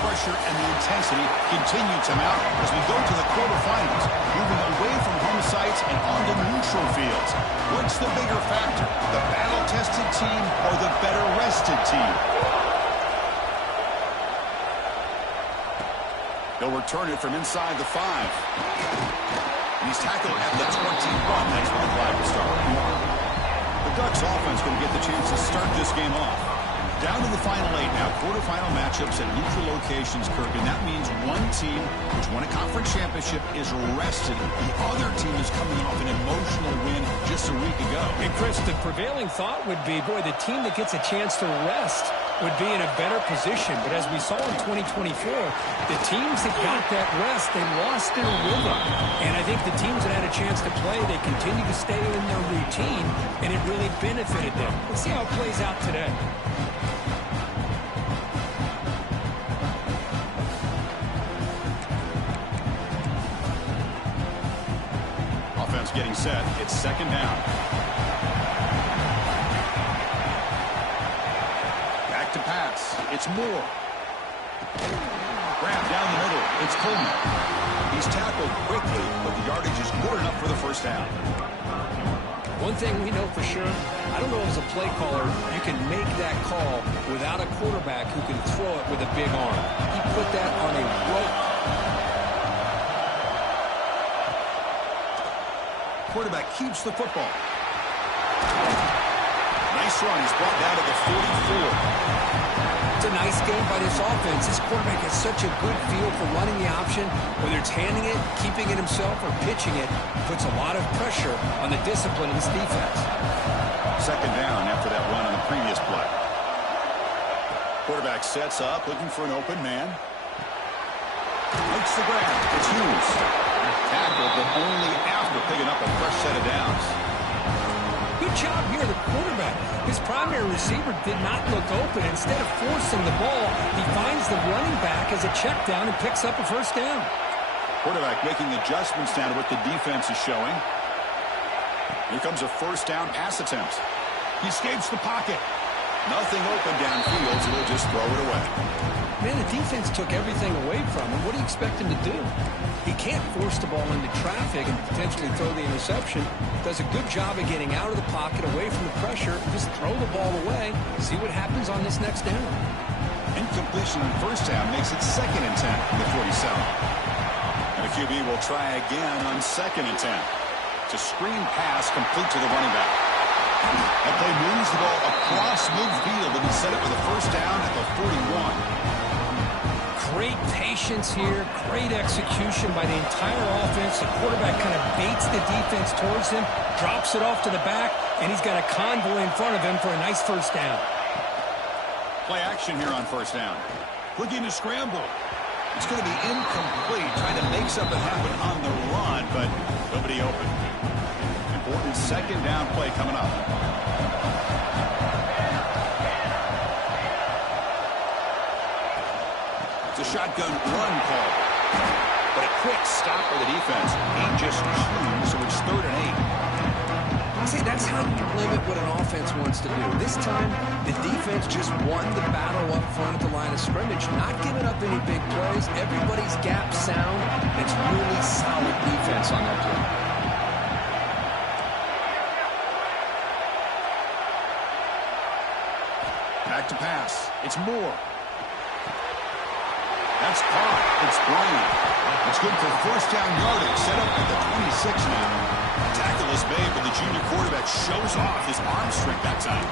pressure and the intensity continue to mount as we go to the quarterfinals, moving away from home sites and onto neutral fields. What's the bigger factor, the battle-tested team or the better-rested team? They'll return it from inside the 5. He's tackled at the 21. That's where the drive will start. The Ducks offense going to get the chance to start this game off. Down to the final 8 now. Quarterfinal matchups at neutral locations, Kirk, and that means one team which won a conference championship is rested. The other team is coming off an emotional win just a week ago. And Chris, the prevailing thought would be, boy, the team that gets a chance to rest would be in a better position. But as we saw in 2024, the teams that got that rest, they lost their rhythm. And I think the teams that had a chance to play, they continue to stay in their routine, and it really benefited them. Let's see how it plays out today. Offense getting set. It's second down. Back to pass. It's Moore. Grab down the middle. It's Coleman. He's tackled quickly, but the yardage is good enough for the first down. One thing we know for sure, I don't know as a play caller, you can make that call without a quarterback who can throw it with a big arm. He put that on a rope. Quarterback keeps the football. Nice run. He's brought down to the 44. It's a nice game by this offense. This quarterback has such a good feel for running the option. Whether it's handing it, keeping it himself, or pitching it, puts a lot of pressure on the discipline of this defense. Second down after that run on the previous play. Quarterback sets up, looking for an open man. Makes the grab. It's Hughes. Tackled, but only after picking up a fresh set of downs. Good job here, the quarterback. His primary receiver did not look open. Instead of forcing the ball, he finds the running back as a check down and picks up a first down. Quarterback making adjustments down to what the defense is showing. Here comes a first down pass attempt. He escapes the pocket. Nothing open downfield, so they'll just throw it away. Man, the defense took everything away from him. What do you expect him to do? He can't force the ball into traffic and potentially throw the interception. Does a good job of getting out of the pocket, away from the pressure, and just throw the ball away. See what happens on this next down. Incompletion on first down makes it 2nd and 10 at the 47. And the QB will try again on 2nd and 10. It's a screen pass complete to the running back. That play moves the ball across midfield and he set it for the first down at the 41. Great patience here, great execution by the entire offense. The quarterback kind of baits the defense towards him, drops it off to the back, and he's got a convoy in front of him for a nice first down. Play action here on first down. Looking to scramble. It's going to be incomplete, trying to make something happen on the run, but nobody open. Important second down play coming up. It's a shotgun run call. But a quick stop by the defense. 8 just chewed, so it's 3rd and 8. See, that's how you limit what an offense wants to do. This time, the defense just won the battle up front at the line of scrimmage, not giving up any big plays. Everybody's gap sound. It's really solid defense on that play. Back to pass. It's Moore. That's caught. It's Bryant. It's good for first down yardage. Set up at the 26 now. Tackle is made, but the junior quarterback shows off his arm strength that time.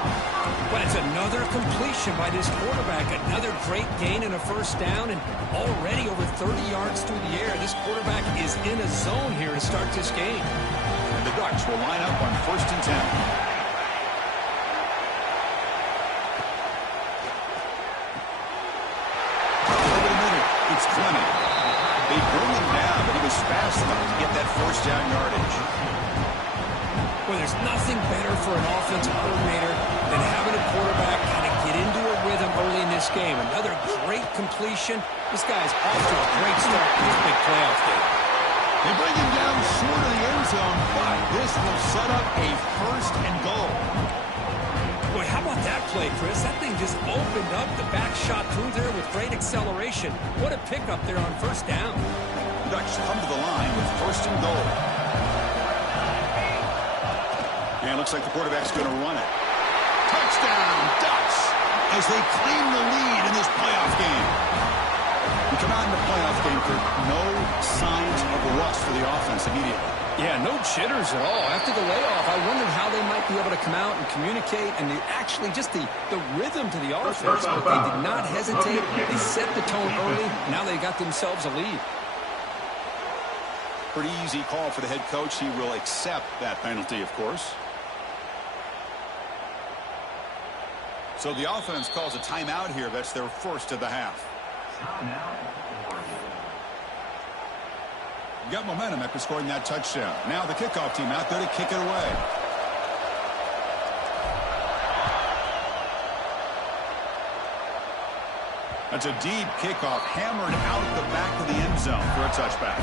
But it's another completion by this quarterback. Another great gain in a first down, and already over 30 yards through the air. This quarterback is in a zone here to start this game. And the Ducks will line up on 1st and 10. It's Clement. They bring him down, but he was fast enough to get that first down yardage. Well, there's nothing better for an offensive coordinator than having a quarterback kind of get into a rhythm early in this game. Another great completion. This guy's off to a great start in this big playoff game. They bring him down short of the end zone, but this will set up a 1st and goal. Boy, how about that play, Chris? That thing just opened up. The back shot through there with great acceleration. What a pickup there on first down. The Ducks come to the line with first and goal. And it looks like the quarterback's going to run it. Touchdown, Ducks, as they claim the lead in this playoff game. We come out in the playoff game for no signs of rust for the offense immediately. Yeah, no jitters at all. After the layoff, I wondered how they might be able to come out and communicate and actually just the rhythm to the offense. But they did not hesitate. They set the tone early. Now they got themselves a lead. Pretty easy call for the head coach. He will accept that penalty, of course. So the offense calls a timeout here. That's their first of the half. Got momentum after scoring that touchdown. Now the kickoff team out there to kick it away. That's a deep kickoff, hammered out the back of the end zone for a touchback.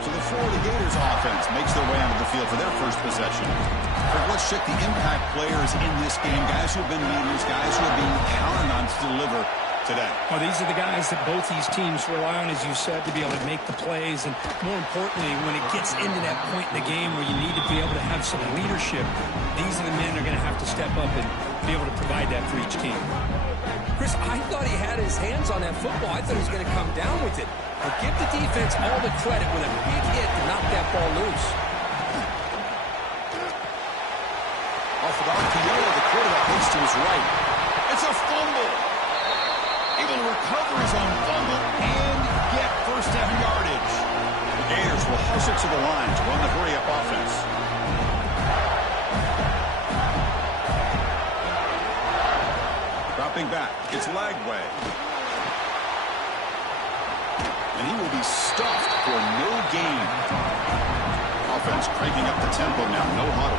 So the Florida Gators offense makes their way onto the field for their first possession. But let's check the impact players in this game, guys who have been leaders, guys who are being counted on to deliver today. Well, these are the guys that both these teams rely on, as you said, to be able to make the plays. And more importantly, when it gets into that point in the game where you need to be able to have some leadership, these are the men that are going to have to step up and be able to provide that for each team. Chris, I thought he had his hands on that football. I thought he was going to come down with it. But give the defense all the credit with a big hit to knock that ball loose. Off of RPO, the quarterback looks to his right. It's a fumble. Able to recover his own fumble and get first down yardage. The Gators will hush it to the line to run the hurry-up offense. Dropping back, it's Lagway. And he will be stuffed for no gain. Offense cranking up the tempo now, no huddle.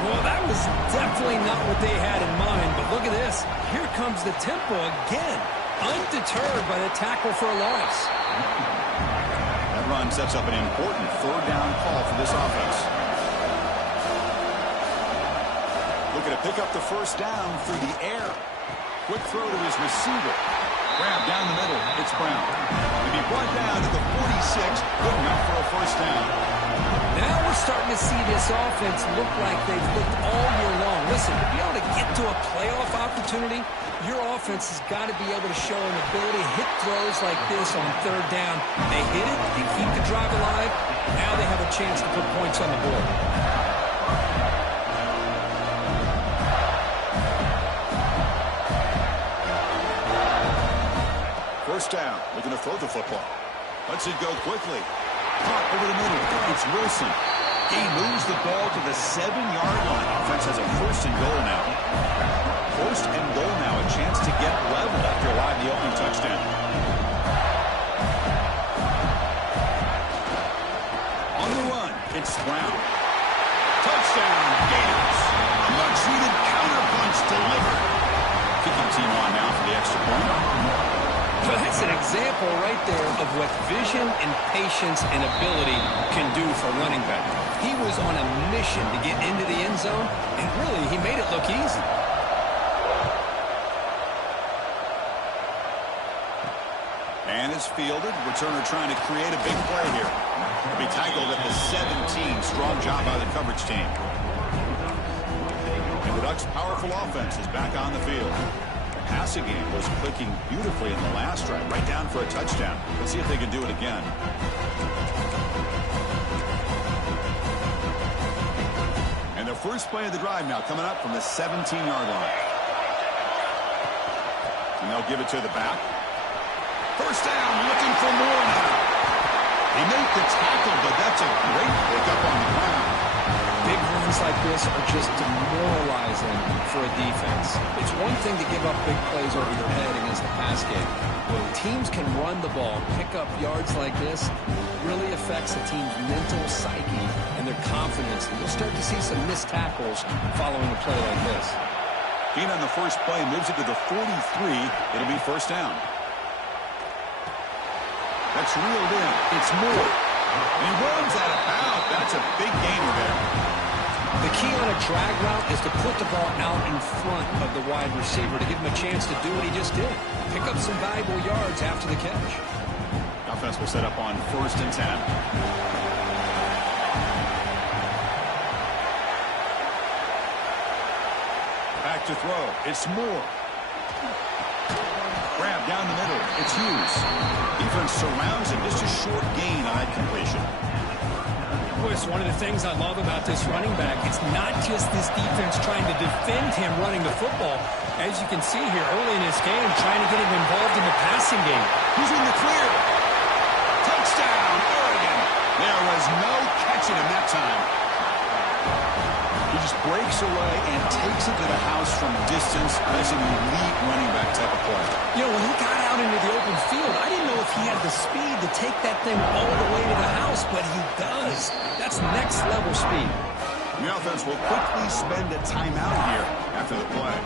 Well, that was definitely not what they had in mind, but look at this. Here comes the tempo again, undeterred by the tackle for a loss. That run sets up an important third down call for this offense. Looking to pick up the first down through the air. Quick throw to his receiver. Grab down the middle. It's Brown. To be brought down to the 46. Good enough for a first down. Now we're starting to see this offense look like they've looked all year long. Listen, to be able to get to a playoff opportunity, your offense has got to be able to show an ability to hit throws like this on third down. They hit it, they keep the drive alive. Now they have a chance to put points on the board. First down, looking to throw the football. Lets it go quickly. Caught over the middle. It's Wilson. He moves the ball to the 7-yard line. Offense has a first and goal now. First and goal now. A chance to get level after allowing the opening touchdown. On the run, it's Brown. Touchdown, Gators. A much-needed counterpunch delivered. Kicking team on now for the extra point. So that's an example right there of what vision and patience and ability can do for a running back. He was on a mission to get into the end zone, and really, he made it look easy. And it's fielded. Returner trying to create a big play here. He'll be tackled at the 17. Strong job by the coverage team. And the Ducks' powerful offense is back on the field. Passing game was clicking beautifully in the last drive, right down for a touchdown. Let's see if they can do it again. And the first play of the drive now coming up from the 17-yard line. And they'll give it to the back. First down, looking for more now. He made the tackle, but that's a great pickup on the ground. Big runs like this are just demoralizing for a defense. It's one thing to give up big plays over your head against the pass game. When teams can run the ball, pick up yards like this, really affects a team's mental psyche and their confidence. And you'll start to see some missed tackles following a play like this. Being on the first play moves it to the 43. It'll be first down. That's reeled in. It's Moore. And he runs out of bounds. That's a big gainer there. The key on a drag route is to put the ball out in front of the wide receiver to give him a chance to do what he just did. Pick up some valuable yards after the catch. Offense will set up on 1st and 10. Back to throw. It's Moore. Grab down the middle. It's Hughes. Defense surrounds him. Just a short gain on that completion. Boy, it's one of the things I love about this running back. It's not just this defense trying to defend him running the football. As you can see here early in this game, trying to get him involved in the passing game. He's in the clear. Touchdown, Oregon. There was no catching him that time. He just breaks away and takes it to the house from distance. That's an elite running back type of play. You know, when he got out into the open field, I didn't know if he had the speed to take that thing all the way to the house, but he does. That's next level speed. The offense will quickly spend a timeout here after the play.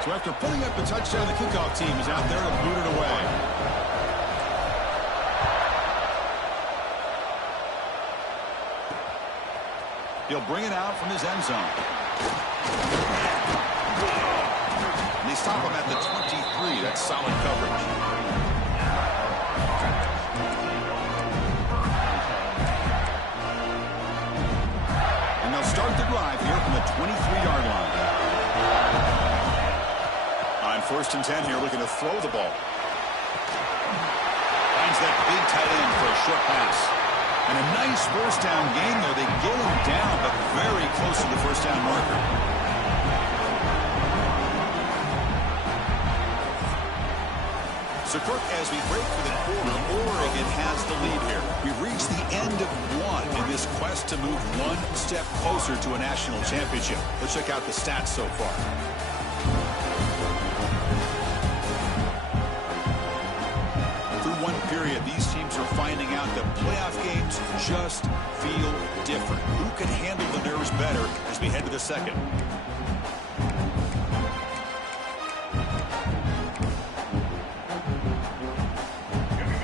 So after pulling up the touchdown, the kickoff team is out there to boot it away. He'll bring it out from his end zone. And they stop him at the 23. That's solid coverage. And they'll start the drive here from the 23-yard line. On 1st and 10 here, looking to throw the ball. Finds that big tight end for a short pass. And a nice 1st down gain there. They get him down, but very close to the 1st down marker. So, Kirk, as we break for the quarter, Oregon has the lead here. We've reached the end of one in this quest to move one step closer to a national championship. Let's check out the stats so far. Through one period, these teams are finding out that playoff games just feel different. Who can handle the nerves better as we head to the second?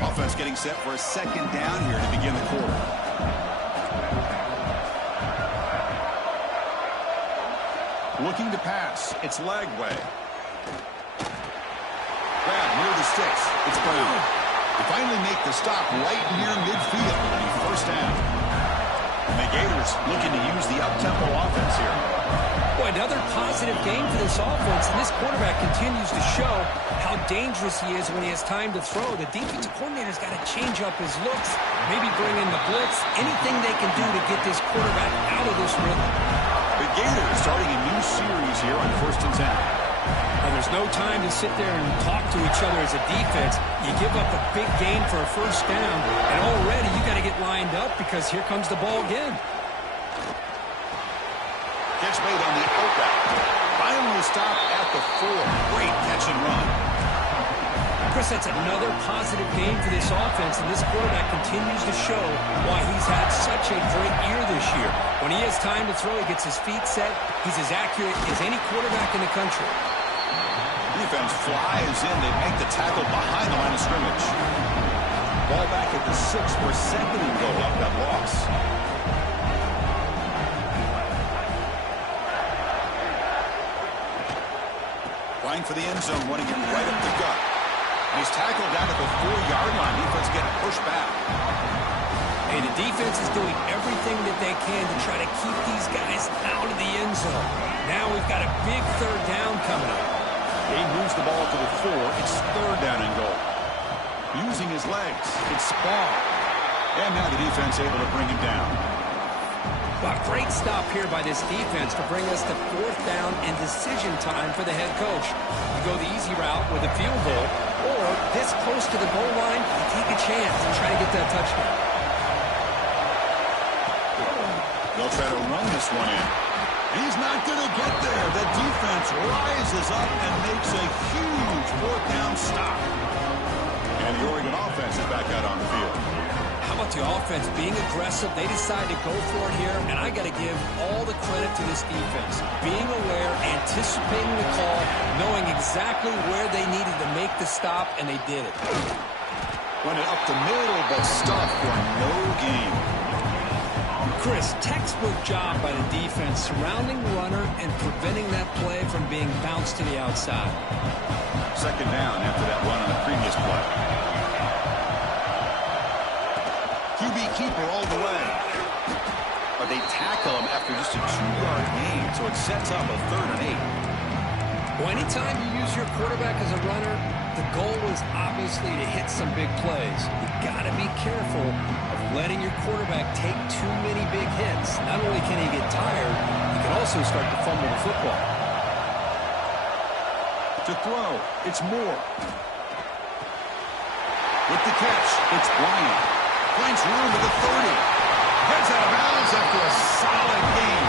Offense getting set for a 2nd down here to begin the quarter. Looking to pass. It's Lagway. Grab near the sticks. It's Brown. They finally make the stop right near midfield. And 1st down. And the Gators looking to use the up-tempo offense here. Boy, another positive game for this offense, and this quarterback continues to show how dangerous he is when he has time to throw. The defensive coordinator's got to change up his looks, maybe bring in the blitz, anything they can do to get this quarterback out of this rhythm. The Gators starting a new series here on 1st and 10. And there's no time to sit there and talk to each other as a defense. You give up a big gain for a 1st down, and already you got to get lined up because here comes the ball again. Catch made on the outback. Finally stopped at the 4. Great catch and run. Chris, that's another positive game for this offense, and this quarterback continues to show why he's had such a great year this year. When he has time to throw, he gets his feet set. He's as accurate as any quarterback in the country. Defense flies in. They make the tackle behind the line of scrimmage. Ball back at the 6 for 2nd and goal up that loss. Flying for the end zone, running it right up the gut. He's tackled down at the 4-yard line. Defense getting pushed back. Hey, the defense is doing everything that they can to try to keep these guys out of the end zone. Now we've got a big 3rd down coming up. He moves the ball to the 4. It's 3rd down and goal. Using his legs. It's Spall. And now the defense able to bring him down. Well, great stop here by this defense to bring us to 4th down and decision time for the head coach. You go the easy route with a field goal, or this close to the goal line, you take a chance and try to get that touchdown. They'll try to run this one in. He's not going to get there. The defense rises up and makes a huge 4th down stop. And the Oregon offense is back out on the field. How about the offense being aggressive? They decide to go for it here, and I got to give all the credit to this defense. Being aware, anticipating the call, knowing exactly where they needed to make the stop, and they did it. Run it up the middle, but stopped for no gain. Chris, textbook job by the defense surrounding the runner and preventing that play from being bounced to the outside. Second down after that run on the previous play. QB keeper all the way. But they tackle him after just a 2-yard gain, so it sets up a 3rd and 8. Well, anytime you use your quarterback as a runner, the goal is obviously to hit some big plays. You got to be careful of letting your quarterback take too many big hits. Not only can he get tired, he can also start to fumble the football. To throw, it's Moore. With the catch, it's Bryant. Finds room at the 30. Heads out of bounds after a solid game.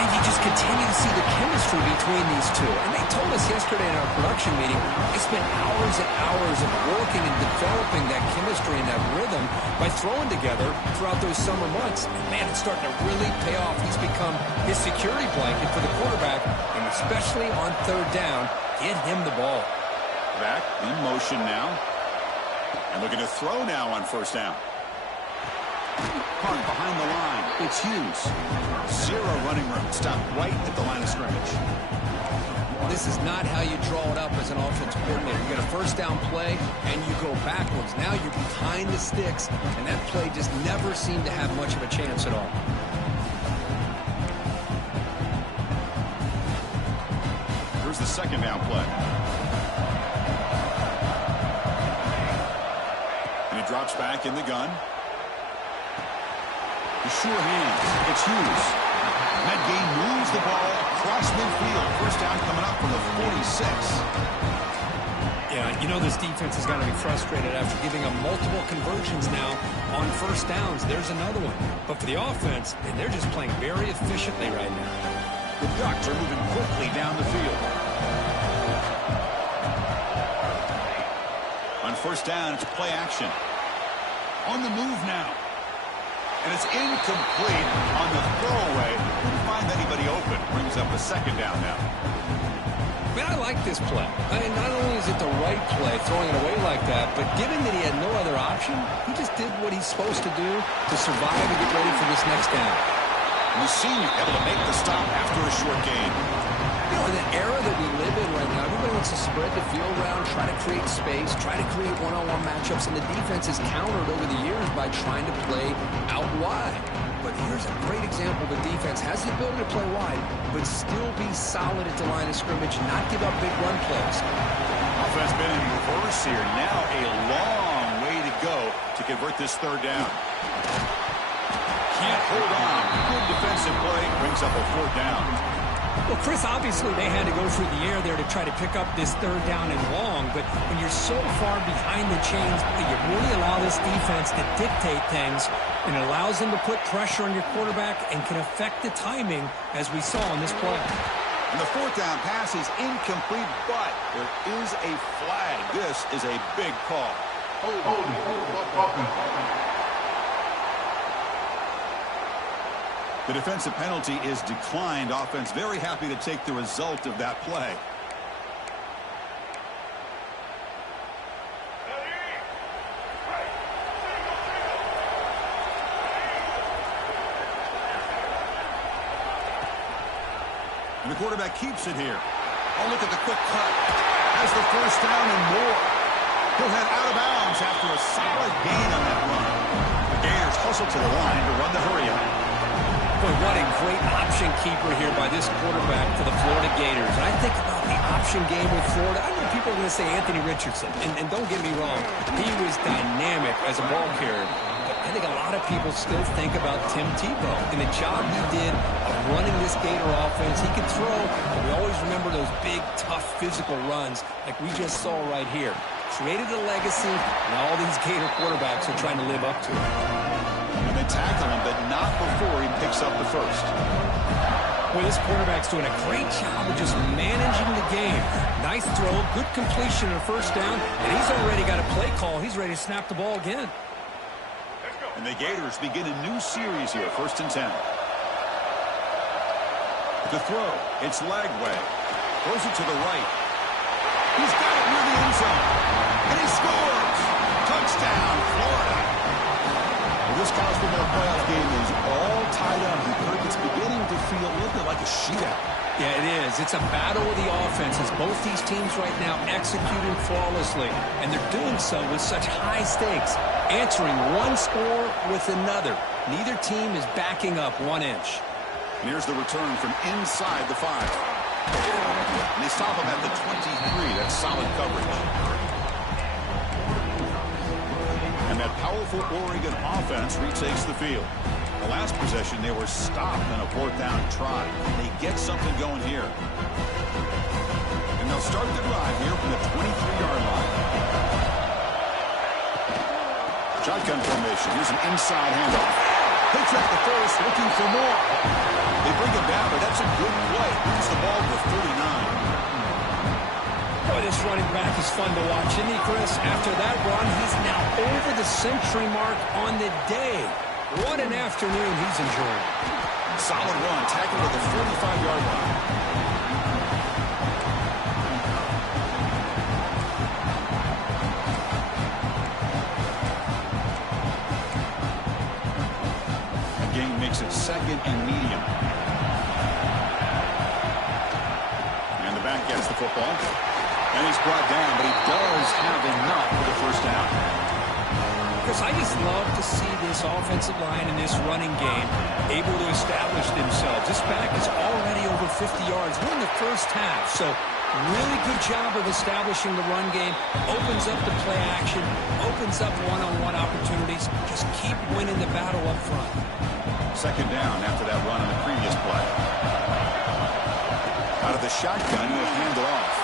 And you just continue to see the chemistry between these two. And they told us yesterday in our production meeting, they spent hours and hours of working and developing that chemistry and that rhythm by throwing together throughout those summer months. And man, it's starting to really pay off. He's become his security blanket for the quarterback, and especially on 3rd down, get him the ball. Back in motion now. And looking to throw now on 1st down. Punt behind the line. It's Hughes. 0 running room. Stopped right at the line of scrimmage. This is not how you draw it up as an offensive coordinator. You get a 1st down play, and you go backwards. Now you're behind the sticks, and that play just never seemed to have much of a chance at all. Here's the 2nd down play. And he drops back in the gun. The sure hands. It's Hughes. That game moves the ball across midfield. 1st down coming up from the 46. Yeah, you know this defense has got to be frustrated after giving them multiple conversions now on 1st downs. There's another one. But for the offense, and they're just playing very efficiently right now. The Ducks are moving quickly down the field. On 1st down, it's play action. On the move now. And it's incomplete on the throwaway. Couldn't find anybody open. Brings up a 2nd down now. Man, I like this play. I mean, not only is it the right play, throwing it away like that, but given that he had no other option, he just did what he's supposed to do to survive and get ready for this next down. And the senior able to make the stop after a short gain. You know, in the era that we live in right now, everybody wants to spread the field around, try to create space, try to create one-on-one matchups, and the defense has countered over the years by trying to play out wide. But here's a great example. The defense has the ability to play wide, but still be solid at the line of scrimmage, not give up big run plays. Offense been in reverse here. Now a long way to go to convert this 3rd down. Can't hold on. Good defensive play. Brings up a 4th down. Well, Chris, obviously they had to go through the air there to try to pick up this 3rd down and long, but when you're so far behind the chains, you really allow this defense to dictate things, and it allows them to put pressure on your quarterback and can affect the timing, as we saw in this play. And the 4th down pass is incomplete, but there is a flag. This is a big call. The defensive penalty is declined. Offense very happy to take the result of that play. And the quarterback keeps it here. Oh, look at the quick cut. Has the 1st down and more. He'll head out of bounds after a solid gain on that run. The Gators hustle to the line to run the hurry up. Boy, what a great option keeper here by this quarterback for the Florida Gators. And I think about the option game with Florida. I know people are going to say Anthony Richardson, and don't get me wrong, he was dynamic as a ball carrier. But I think a lot of people still think about Tim Tebow and the job he did of running this Gator offense. He could throw, but we always remember those big, tough, physical runs like we just saw right here. Created a legacy, and all these Gator quarterbacks are trying to live up to it. And they tackle him, but not before he picks up the 1st. Well, this quarterback's doing a great job of just managing the game. Nice throw, good completion on 1st down, and he's already got a play call. He's ready to snap the ball again. And the Gators begin a new series here, 1st and 10. The throw, it's Lagway. Throws it to the right. He's got it near the end zone. And he scores! Touchdown, Florida. Well, this college football playoff game is tied up. Kirk, it's beginning to feel a little bit like a shootout. Yeah, it is. It's a battle of the offenses. Both these teams right now executing flawlessly, and they're doing so with such high stakes, answering one score with another. Neither team is backing up 1 inch. And here's the return from inside the 5. And they stop him at the 23. That's solid coverage. And that powerful Oregon offense retakes the field. The last possession, they were stopped on a 4th down try. They get something going here. And they'll start the drive here from the 23-yard line. Shotgun formation. Here's an inside handoff. They check the first, looking for more. They bring him down, but that's a good play. Moves the ball to 39. Boy, this running back is fun to watch, isn't he, Chris? After that run, he's now over the century mark on the day. What an afternoon he's enjoying. Solid run, tackled at the 45-yard line. The game makes it 2nd and medium. And the back gets the football. And he's brought down, but he does have enough for the first down. Chris, I just love to see this offensive line and this running game able to establish themselves. This back is already over 50 yards. We're in the first half, so really good job of establishing the run game. Opens up the play action, opens up one-on-one opportunities. Just keep winning the battle up front. 2nd down after that run on the previous play. Out of the shotgun, he'll hand it off.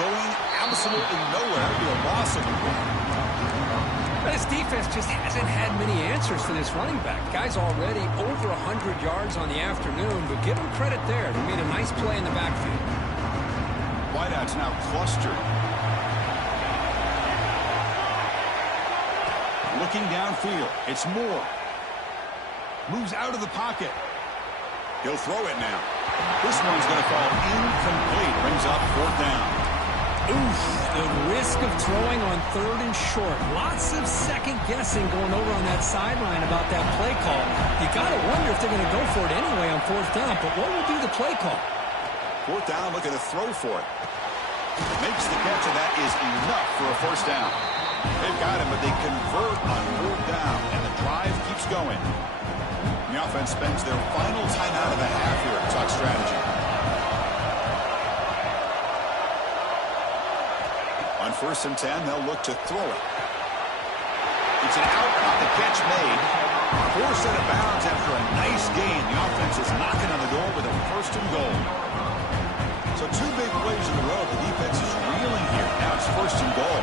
Going absolutely nowhere. It'll be a loss of the ball. This defense just hasn't had many answers for this running back. Guy's already over 100 yards on the afternoon, but give him credit there. They made a nice play in the backfield. Wideouts now clustered. Looking downfield. It's Moore. Moves out of the pocket. He'll throw it now. This one's going to fall incomplete. Brings up 4th down. Oof, the risk of throwing on 3rd and short. Lots of second guessing going over on that sideline about that play call. You got to wonder if they're going to go for it anyway on 4th down, but what will be the play call? 4th down, looking to throw for it. Makes the catch, and that is enough for a first down. They've got him, but they convert on 4th down, and the drive keeps going. The offense spends their final timeout of the half here at Talk Strategy. On 1st and 10, they'll look to throw it. It's an out on the catch made. Forced out of bounds after a nice gain. The offense is knocking on the door with a 1st and goal. So 2 big plays in a row. The defense is reeling here. Now it's 1st and goal.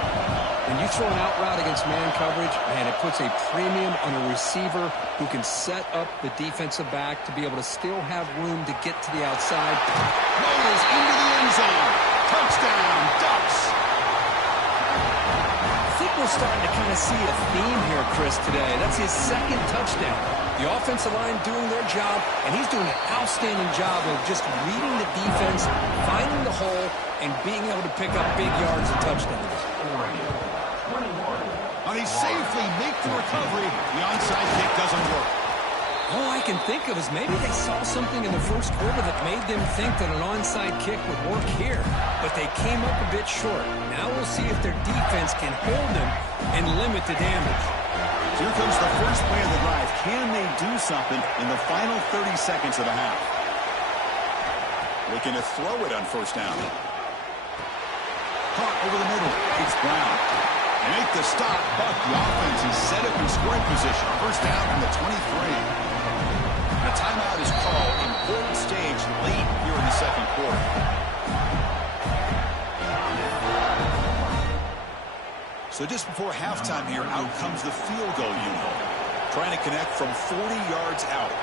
When you throw an out route against man coverage, man, it puts a premium on a receiver who can set up the defensive back to be able to still have room to get to the outside. Rolls into the end zone. Touchdown, Ducks. I think we're starting to kind of see a theme here, Chris, today. That's his 2nd touchdown. The offensive line doing their job, and he's doing an outstanding job of just reading the defense, finding the hole, and being able to pick up big yards and touchdowns. And he safely makes the recovery. The onside kick doesn't work. All I can think of is maybe they saw something in the first quarter that made them think that an onside kick would work here. But they came up a bit short. Now we'll see if their defense can hold them and limit the damage. Here comes the first play of the drive. Can they do something in the final 30 seconds of the half? Looking to throw it on 1st down. Caught over the middle. It's Brown. They make the stop, but the offense is set up in scoring position. 1st down from the 23. A timeout is called. Important stage late here in the 2nd quarter. So just before halftime here, out comes the field goal unit. Trying to connect from 40 yards out.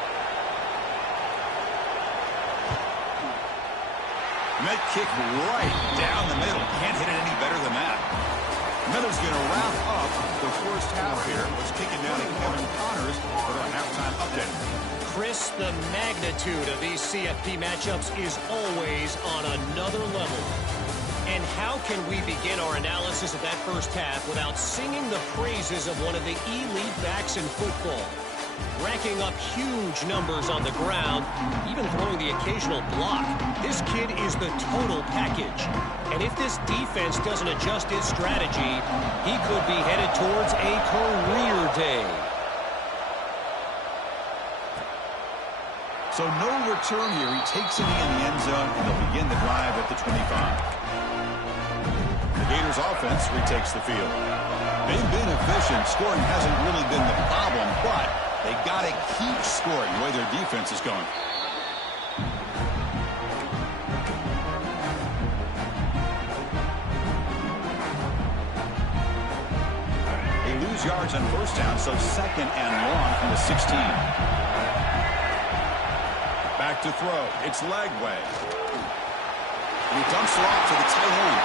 And that kick right down the middle. Can't hit it any better than that. Miller's going to wrap up the first half here. Let's kick it down to Kevin Connors with our halftime update. Chris, the magnitude of these CFP matchups is always on another level. And how can we begin our analysis of that first half without singing the praises of one of the elite backs in football? racking up huge numbers on the ground, even throwing the occasional block. This kid is the total package. And if this defense doesn't adjust his strategy, he could be headed towards a career day. So no return here. He takes it in the end zone, and they'll begin the drive at the 25. The Gators offense retakes the field. They've been efficient. Scoring hasn't really been the problem, but they got to keep scoring the way their defense is going. They lose yards on first down, so second and long from the 16. Back to throw. It's Lagway. And he dumps it off to the tight end.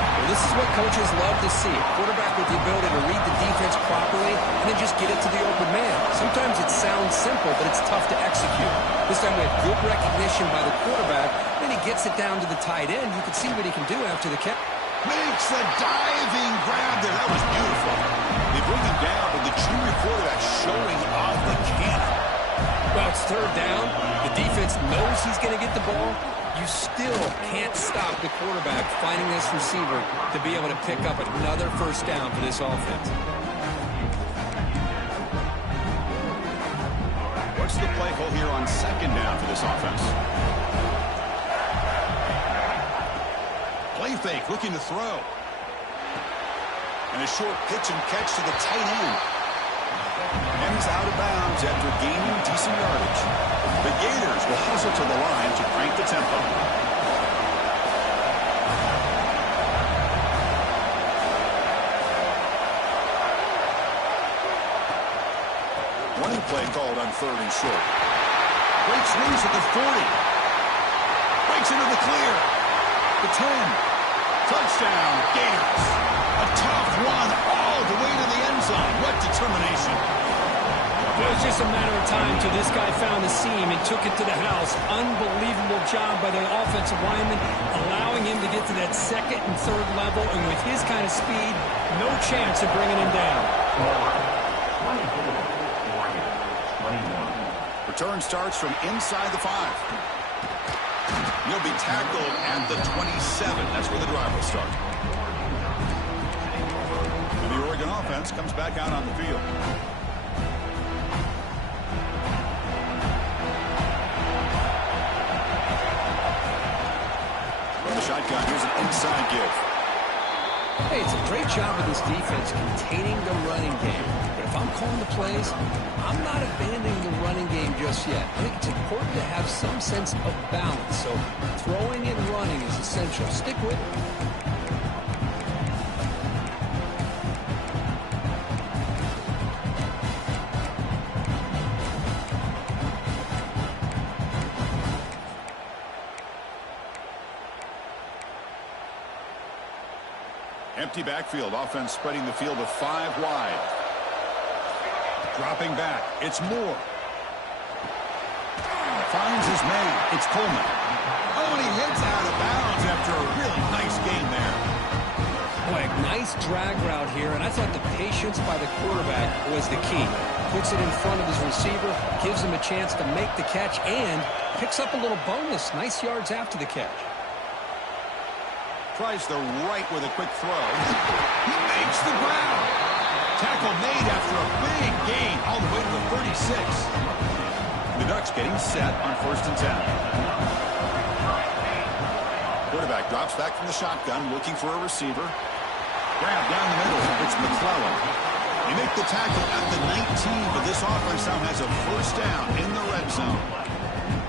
Well, this is what coaches love to see. A quarterback with the ability to read the defense properly and then just get it to the open man. Sometimes it sounds simple, but it's tough to execute. This time we have good recognition by the quarterback. Then he gets it down to the tight end. You can see what he can do after the catch. Makes the diving grab there. That was beautiful. They bring him down, but the junior quarterback showing off the cannon. Well, it's third down. The defense knows he's going to get the ball. You still can't stop the quarterback finding this receiver to be able to pick up another first down for this offense. What's the play call here on second down for this offense? Play fake, looking to throw. And a short pitch and catch to the tight end. And he's out of bounds after gaining decent yardage. The Gators will hustle to the line to crank the tempo. Running play called on third and short. Breaks loose at the 40. Breaks into the clear. The 10. Touchdown, Gators. A tough run all the way to the end zone. What determination. It was just a matter of time till this guy found the seam and took it to the house. Unbelievable job by the offensive lineman, allowing him to get to that second and third level, and with his kind of speed, no chance of bringing him down. Return starts from inside the 5. He'll be tackled at the 27. That's where the drive will start. And the Oregon offense comes back out on the field. From the shotgun, here's an inside give. Hey, it's a great job of this defense containing the running game. But if I'm calling the plays, I'm not abandoning the running game just yet. I think it's important to have some sense of balance. So throwing and running is essential. Stick with it. Empty backfield. Offense spreading the field with 5 wide. Dropping back. It's Moore. Finds his man. It's Coleman. Oh, and he hits out of bounds after a really nice game there. Boy, a nice drag route here, and I thought the patience by the quarterback was the key. Puts it in front of his receiver, gives him a chance to make the catch, and picks up a little bonus. Nice yards after the catch. Tries the right with a quick throw. He makes the ground. Tackle made after a big gain all the way to the 36. The Ducks getting set on 1st and 10. Quarterback drops back from the shotgun, looking for a receiver. Grab down the middle. It's McClellan. They make the tackle at the 19, but this offense now has a first down in the red zone.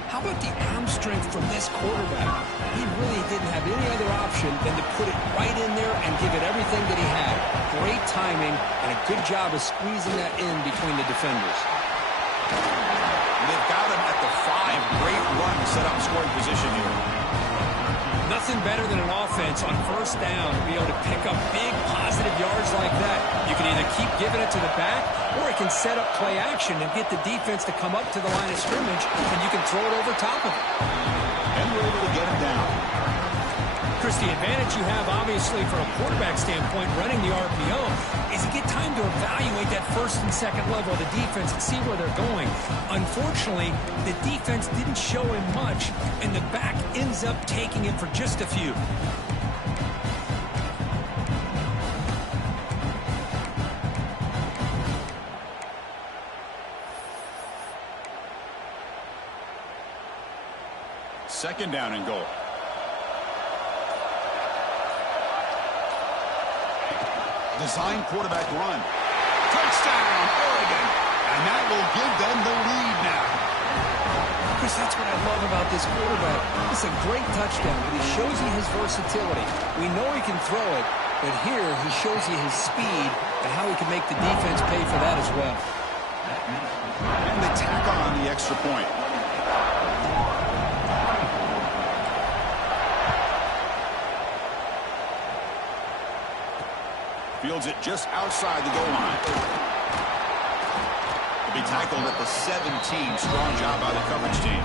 How about the arm strength from this quarterback? He really didn't have any other option than to put it right in there and give it everything that he had. Great timing and a good job of squeezing that in between the defenders. And they've got him at the 5. Great run to set up scoring position here. Nothing better than an offense on first down to be able to pick up big positive yards like that. You can either keep giving it to the back, or it can set up play action and get the defense to come up to the line of scrimmage, and you can throw it over top of it. And we're able to get it down. Chris, the advantage you have, obviously, from a quarterback standpoint, running the RPO, is you get time to evaluate that that first and second level of the defense and see where they're going. Unfortunately, the defense didn't show him much, and the back ends up taking it for just a few. Second down and goal. Design quarterback run. Touchdown, Oregon. And that will give them the lead now. Chris, that's what I love about this quarterback. It's a great touchdown, but he shows you his versatility. We know he can throw it, but here he shows you his speed and how he can make the defense pay for that as well. And they tack on the extra point. Fields it just outside the goal line. He'll be tackled at the 17. Strong job by the coverage team.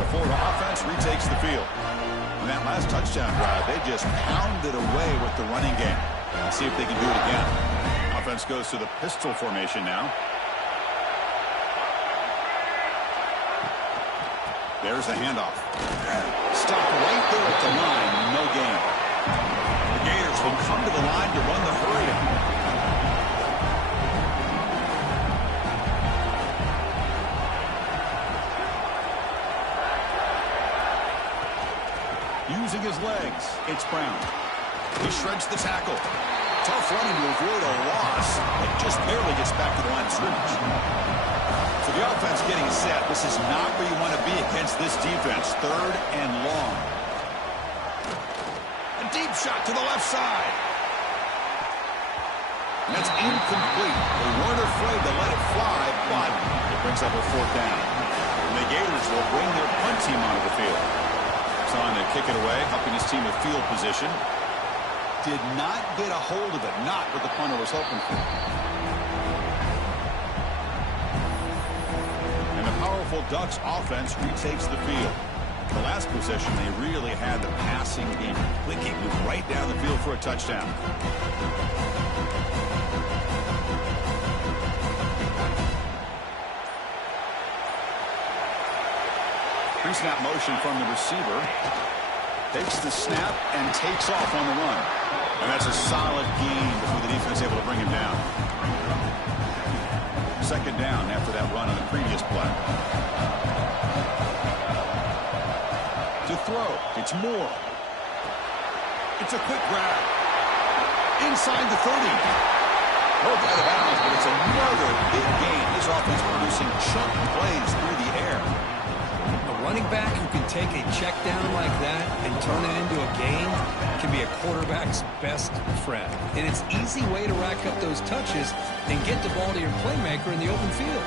The Florida offense retakes the field. In that last touchdown drive, they just pounded away with the running game. Let's see if they can do it again. Offense goes to the pistol formation now. There's the handoff. Stopped right there at the line. No gain. The Gators will come to the line to run the hurry-up. Using his legs, it's Brown. He shreds the tackle. Tough running to avoid a loss, but just barely gets back to the line of scrimmage. So the offense getting set. This is not where you want to be against this defense. Third and long. A deep shot to the left side. And that's incomplete. They weren't afraid to let it fly, but it brings up a fourth down. And the Gators will bring their punt team onto the field. It's on to kick it away, helping his team with field position. Did not get a hold of it, not what the punter was hoping for. And the powerful Ducks offense retakes the field. The last possession, they really had the passing game clicking, moved right down the field for a touchdown. Pre-snap motion from the receiver. Takes the snap and takes off on the run. And that's a solid gain before the defense able to bring him down. Second down after that run on the previous play. To throw, it's Moore. It's a quick grab. Inside the 30. Broke out of bounds, but it's another big gain. This offense producing chunk plays through the air. Running back who can take a check down like that and turn it into a gain can be a quarterback's best friend. And it's an easy way to rack up those touches and get the ball to your playmaker in the open field.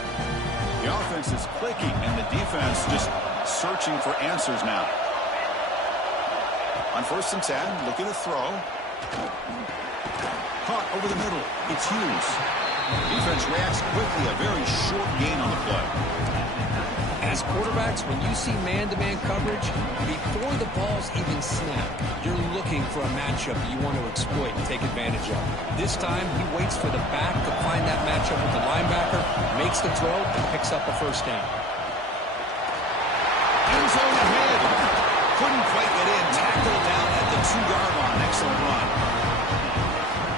The offense is clicking and the defense just searching for answers now. On 1st and 10, looking to throw. Caught over the middle. It's Hughes. Defense reacts quickly. A very short gain on the play. As quarterbacks, when you see man-to-man coverage, before the ball's even snapped, you're looking for a matchup you want to exploit and take advantage of. This time, he waits for the back to find that matchup with the linebacker, makes the throw, and picks up a first down. End zone ahead. Couldn't quite get in. Tackled down at the 2-yard line. Excellent run.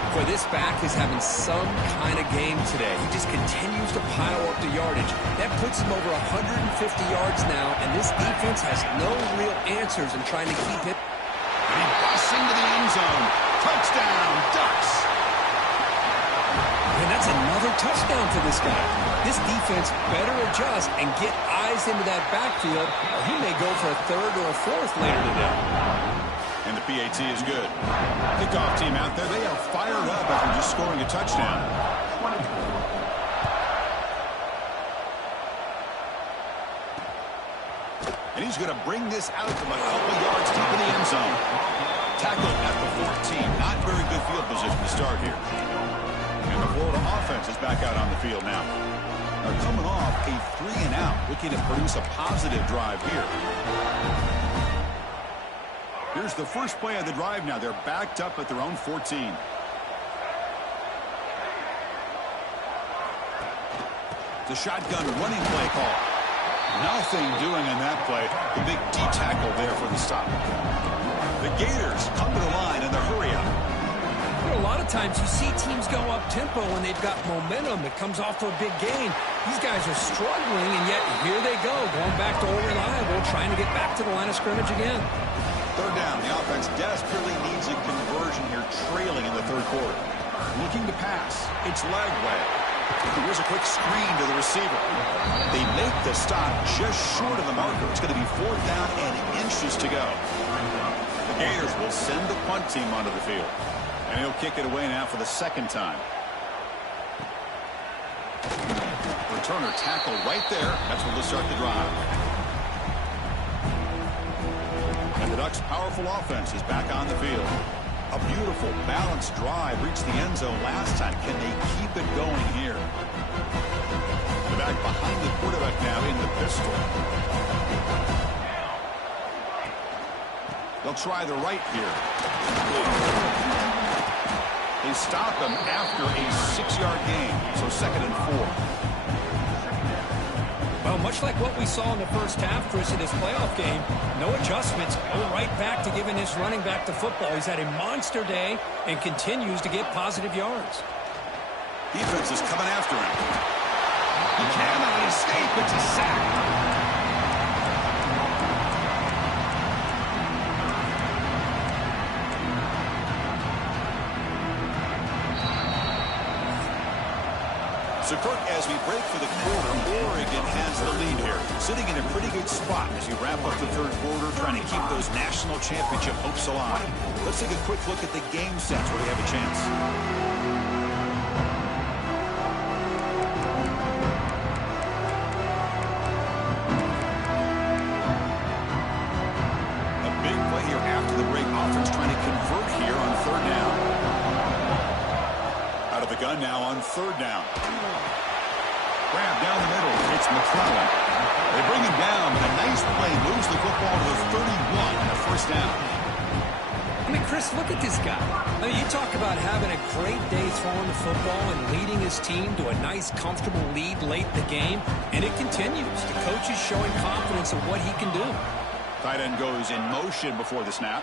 Boy, this back is having some kind of game today. He just continues to pile up the yardage. That puts him over 150 yards now, and this defense has no real answers in trying to keep it. And he busts into the end zone. Touchdown, Ducks. And that's another touchdown for this guy. This defense better adjust and get eyes into that backfield, or he may go for a third or a fourth later today. And the PAT is good. Kickoff team out there, they are fired up after just scoring a touchdown. And he's going to bring this out from a couple yards deep in the end zone. Tackled at the 14. Not very good field position to start here. And the Florida offense is back out on the field now. They're coming off a 3-and-out, looking to produce a positive drive here. Here's the first play of the drive now. They're backed up at their own 14. The shotgun running play call. Nothing doing in that play. The big D tackle there for the stop. The Gators come to the line in the hurry up. A lot of times you see teams go up-tempo when they've got momentum that comes off for a big gain. These guys are struggling, and yet here they go, going back to old reliable, trying to get back to the line of scrimmage again. Third down. The offense desperately needs a conversion here, trailing in the third quarter. Looking to pass. It's Lagway. Here's a quick screen to the receiver. They make the stop just short of the marker. It's going to be 4th down and inches to go. The Gators will send the punt team onto the field. And he'll kick it away now for the second time. Returner tackle right there. That's where they'll start the drive. And the Ducks' powerful offense is back on the field. A beautiful, balanced drive reached the end zone last time. Can they keep it going here? The back behind the quarterback now in the pistol. They'll try the right here. They stop him after a 6-yard gain, so 2nd and 4. Well, much like what we saw in the first half, Chris, in this playoff game, no adjustments, go right back to giving his running back the football. He's had a monster day and continues to get positive yards. Defense is coming after him. He cannot escape. It's a sack. So, Kirk, as we break for the quarter, Oregon has the lead here. Sitting in a pretty good spot as you wrap up the third quarter, trying to keep those national championship hopes alive. Let's take a quick look at the game sets where we have a chance. A big play here after the break. Offense trying to convert here on 3rd down. Out of the gun now on 3rd down. Grab down the middle. It's McClellan. They bring him down, but a nice play moves the football to the 31 and a 1st down. I mean, Chris, look at this guy. I mean, you talk about having a great day throwing the football and leading his team to a nice, comfortable lead late in the game, and it continues. The coach is showing confidence of what he can do. Tight end goes in motion before the snap.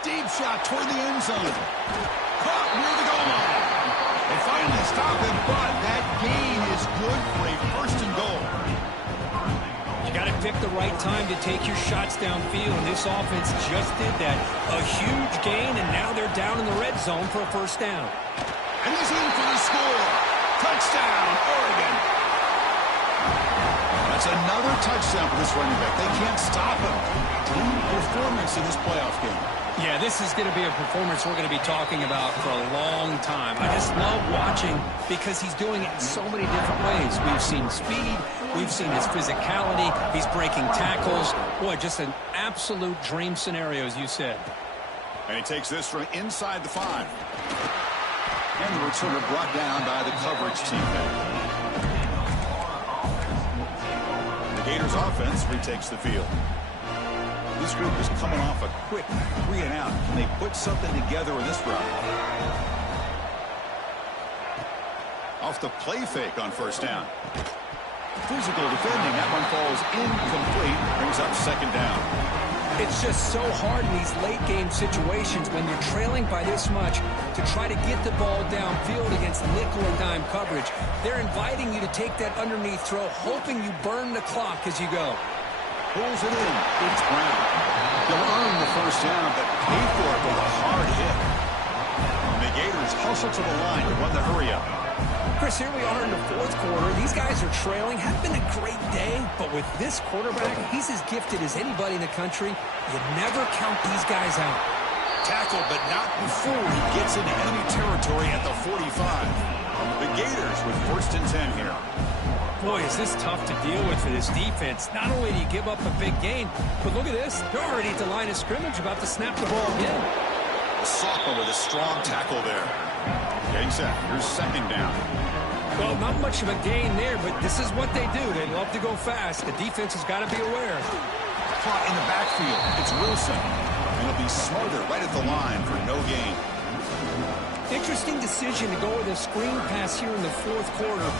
Deep shot toward the end zone. Caught near the goal line. They finally stop him, but that gain is good for a 1st and goal. You got to pick the right time to take your shots downfield, and this offense just did that. A huge gain, and now they're down in the red zone for a 1st down. And he's in for the score. Touchdown, Oregon. That's another touchdown for this running back. They can't stop him. Dream performance in this playoff game. Yeah, this is going to be a performance we're going to be talking about for a long time. I just love watching because he's doing it in so many different ways. We've seen speed. We've seen his physicality. He's breaking tackles. Boy, just an absolute dream scenario, as you said. And he takes this from inside the 5. And the returner brought down by the coverage teammate. The Gators offense retakes the field. This group is coming off a quick 3 and out. Can they put something together in this drive? Off the play fake on 1st down. Physical defending. That one falls incomplete. Brings up 2nd down. It's just so hard in these late-game situations when they're trailing by this much to try to get the ball downfield against nickel and dime coverage. They're inviting you to take that underneath throw, hoping you burn the clock as you go. Pulls it in. It's Brown. They'll earn the 1st down, but pay for it with a hard hit. And the Gators hustle to the line to run the hurry up. Chris, here we are in the 4th quarter. These guys are trailing. Have been a great day, but with this quarterback, he's as gifted as anybody in the country. You never count these guys out. Tackled, but not before he gets into enemy territory at the 45. The Gators with 1st and 10 here. Boy, is this tough to deal with for this defense. Not only do you give up a big gain, but look at this. They're already at the line of scrimmage, about to snap the ball again. Sophomore with a strong tackle there. Getting set. Here's 2nd down. Well, not much of a gain there, but this is what they do. They love to go fast. The defense has got to be aware. Caught in the backfield. It's Wilson. And he'll be smothered right at the line for no gain. Interesting decision to go with a screen pass here in the fourth quarter,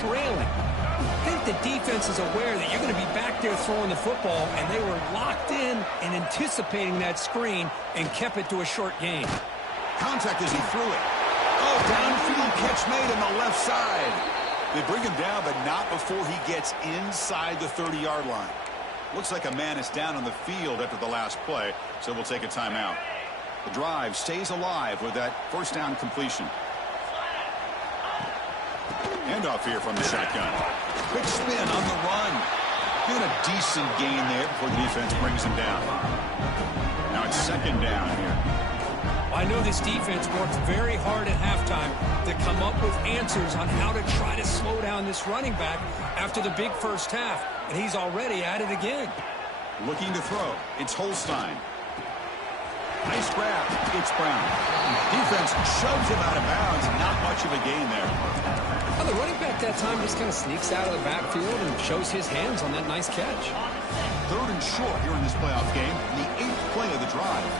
trailing. I think the defense is aware that you're going to be back there throwing the football, and they were locked in and anticipating that screen and kept it to a short gain. Contact as he threw it. Oh, downfield catch made on the left side. They bring him down, but not before he gets inside the 30-yard line. Looks like a man is down on the field after the last play, so we'll take a timeout. The drive stays alive with that first down completion. Handoff here from the shotgun. Quick spin on the run. Doing a decent gain there before the defense brings him down. Now it's second down here. I know this defense worked very hard at halftime to come up with answers on how to try to slow down this running back after the big first half, and he's already at it again. Looking to throw. It's Holstein. Nice grab. It's Brown. Defense shoves him out of bounds. Not much of a gain there. Well, the running back that time just kind of sneaks out of the backfield and shows his hands on that nice catch. Third and short here in this playoff game. The 8th play of the drive.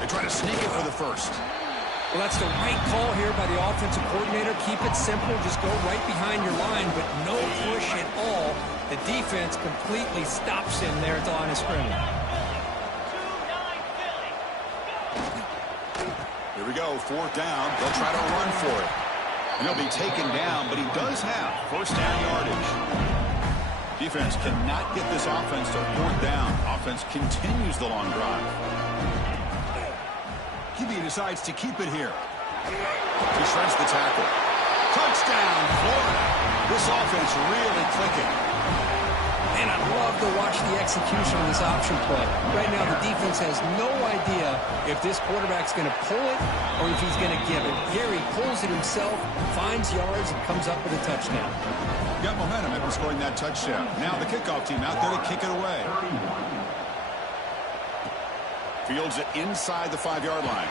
They try to sneak it for the first. Well, that's the right call here by the offensive coordinator. Keep it simple. Just go right behind your line, but no push at all. The defense completely stops him there at the line of scrimmage. Here we go, fourth down. They'll try to run for it. And he'll be taken down, but he does have first down yardage. Defense cannot get this offense to fourth down. Offense continues the long drive. QB decides to keep it here. He shreds the tackle. Touchdown, Florida. This offense really clicking. And I love to watch the execution of this option play. Right now, the defense has no idea if this quarterback's going to pull it or if he's going to give it. Gary pulls it himself, finds yards, and comes up with a touchdown. Got momentum after scoring that touchdown. Now the kickoff team out there to kick it away. Fields it inside the 5-yard line.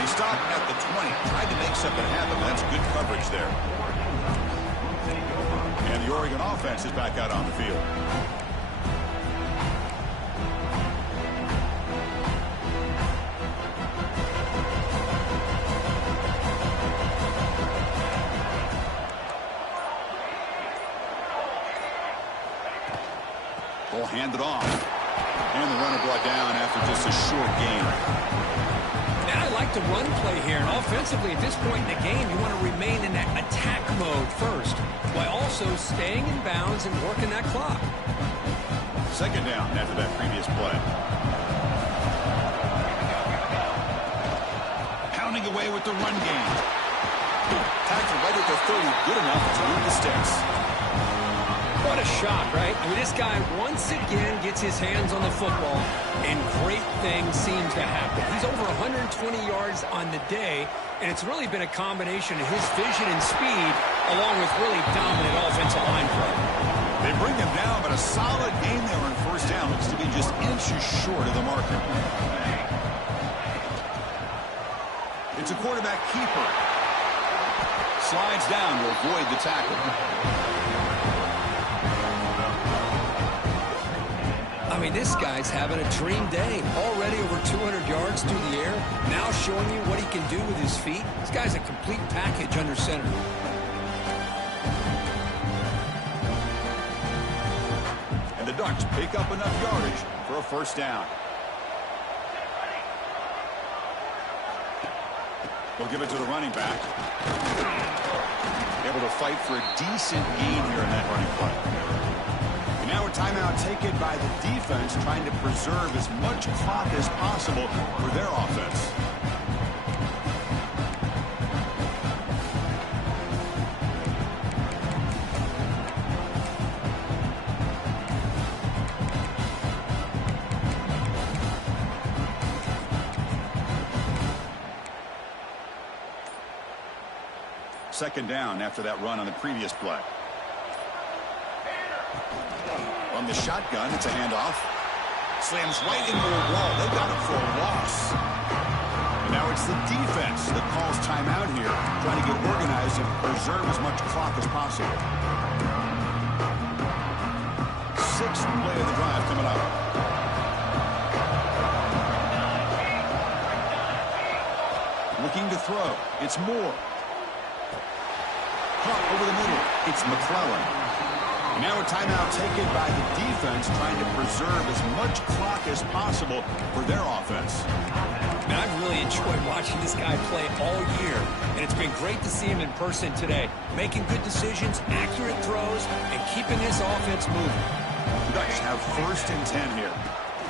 He stopped at the 20. Tried to make something happen. That's good coverage there. And the Oregon offense is back out on the field. Ball handed off. And the runner brought down after just a short gain. And I like the run play here. And offensively, at this point in the game, you want to remain in that attack mode first, while also staying in bounds and working that clock. Second down after that previous play. Pounding away with the run game. Tackled right at the 30. Good enough to move the sticks. What a shot, right? I mean, this guy once again gets his hands on the football, and great things seem to happen. He's over 120 yards on the day, and it's really been a combination of his vision and speed, along with really dominant offensive line play. They bring him down, but a solid gain there on first down. Looks to be just inches short of the marker. It's a quarterback keeper. Slides down to avoid the tackle. I mean, this guy's having a dream day. Already over 200 yards through the air. Now showing you what he can do with his feet. This guy's a complete package under center. And the Ducks pick up enough yardage for a first down. We'll give it to the running back. Able to fight for a decent gain here in that running play. And now a timeout taken by the defense, trying to preserve as much clock as possible for their offense. Second down after that run on the previous play. From the shotgun, it's a handoff. Slams right into a wall. They got it for a loss. And now it's the defense that calls timeout here, trying to get organized and preserve as much clock as possible. Sixth play of the drive coming up. Looking to throw. It's Moore. Caught over the middle. It's McClellan. And now a timeout taken by the defense, trying to preserve as much clock as possible for their offense. And I've really enjoyed watching this guy play all year, and it's been great to see him in person today, making good decisions, accurate throws, and keeping this offense moving. The Ducks have 1st and 10 here.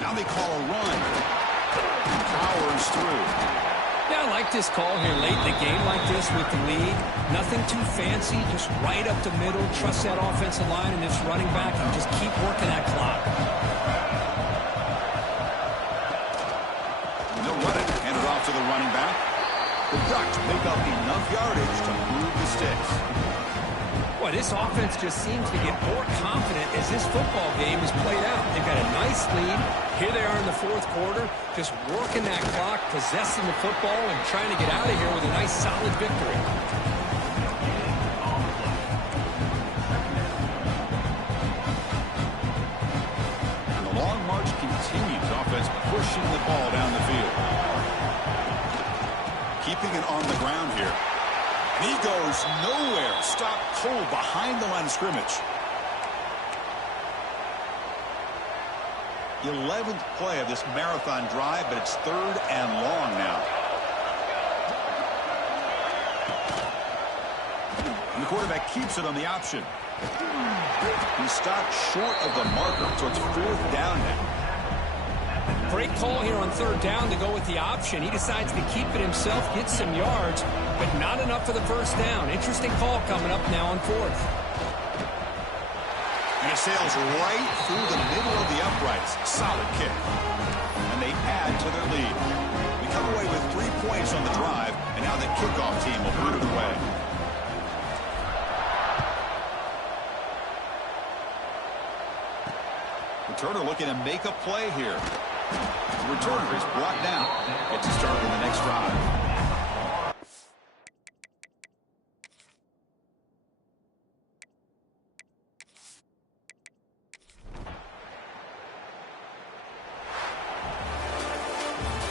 Now they call a run. Powers through. Yeah, I like this call here late in the game like this with the lead. Nothing too fancy, just right up the middle. Trust that offensive line and this running back and just keep working that clock. No running. Hand it off to the running back. The Ducks pick up enough yardage to move the sticks. Boy, this offense just seems to get more confident as this football game is played out. They've got a nice lead. Here they are in the 4th quarter, just working that clock, possessing the football, and trying to get out of here with a nice, solid victory. And the long march continues. Offense pushing the ball down the field. Keeping it on the ground here. He goes nowhere. Stopped cold behind the line of scrimmage. 11th play of this marathon drive, but it's 3rd and long now. And the quarterback keeps it on the option. He stopped short of the marker, so it's 4th down now. Great call here on 3rd down to go with the option. He decides to keep it himself, get some yards, but not enough for the 1st down. Interesting call coming up now on 4th. And it sails right through the middle of the uprights. Solid kick. And they add to their lead. We come away with 3 points on the drive, and now the kickoff team will put it away. Returner looking to make a play here. The returner is brought down. Gets to start in the next drive.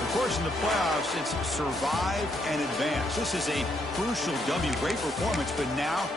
Of course, in the playoffs, it's survive and advance. This is a crucial W. Great performance, but now